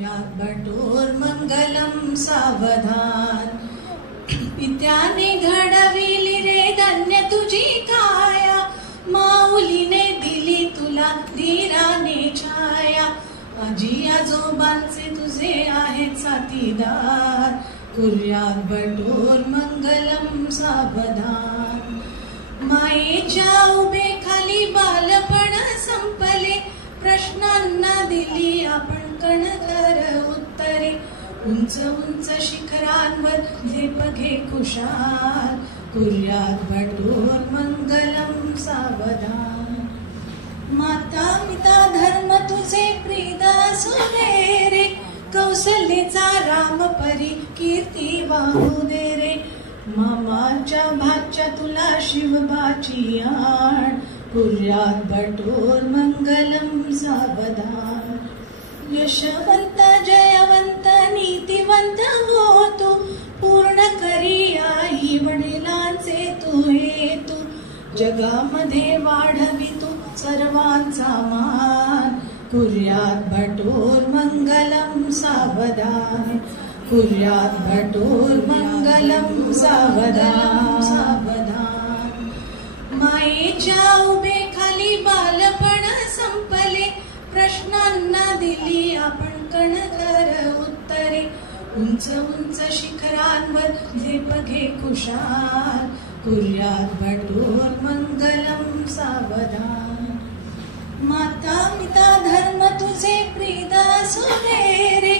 कुर्यात् भटोर्मंगलं सावधान. पित्याने घडविली रे धन्य तुझी काया, माऊलीने दिली तुला धीराने छाया. आजी आजोबांचे तुझे आहेत साथीदार, कुर्यात् भटोर्मंगलं सावधान. मायेच्या उभे खाली बालपण संपले, प्रश्नांना दिली आपण कणखर उत्तरे. उंच उंच शिखरांवर झेप घे खुशाल, कुर्यात् भटोर्मंगलं सावधान. माता पिता धर्म तुझे प्रीत असू दे रे, कौशल्येचा राम परी कीर्ती वाहू दे रे. मामाच्या भाच्या तुला शिवबाची आण, कुर्यात् भटोर्मंगलं सावधान. यशवंत जयवंत नीतिवंत हो तू, पूर्ण करी आई वडिलांचे तू हेतू. जगामध्ये वाढवी तू सर्वांचा मान, कुर्यात् भटोर्मंगलं सावधान. कुर्यात् भटोर्मंगलं सावधान सावधान. मायेच्या उभे खाली बालपण संपले, प्रश्नांना दिली आपण कणखर उत्तरे. उंच उंच शिखरांवर झेप घे खुशाल, कुर्यात् भटोर्मंगलं सावधान. माता पिता धर्म तुझे प्रीत असू दे रे,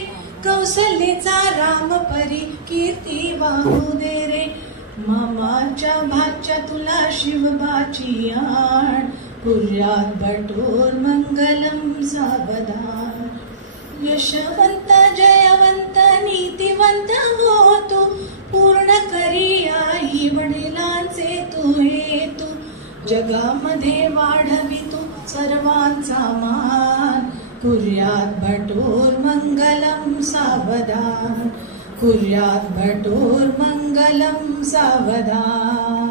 कौशल्येचा राम परी कीर्ती वाहू दे रे. मामाच्या भाच्या तुला शिवबाची आण, कुर्यात् भटोर्मंगलं सावधान. यशवंत जयवंत नीतिवंत हो तू, पूर्ण करी आई वडिलांचे तू हेतू. जगामध्ये वाढवी तू सर्वांचा मान, कुर्यात् भटोर्मंगलं सावधान. कुर्यात् भटोर्मंगलं सावधान.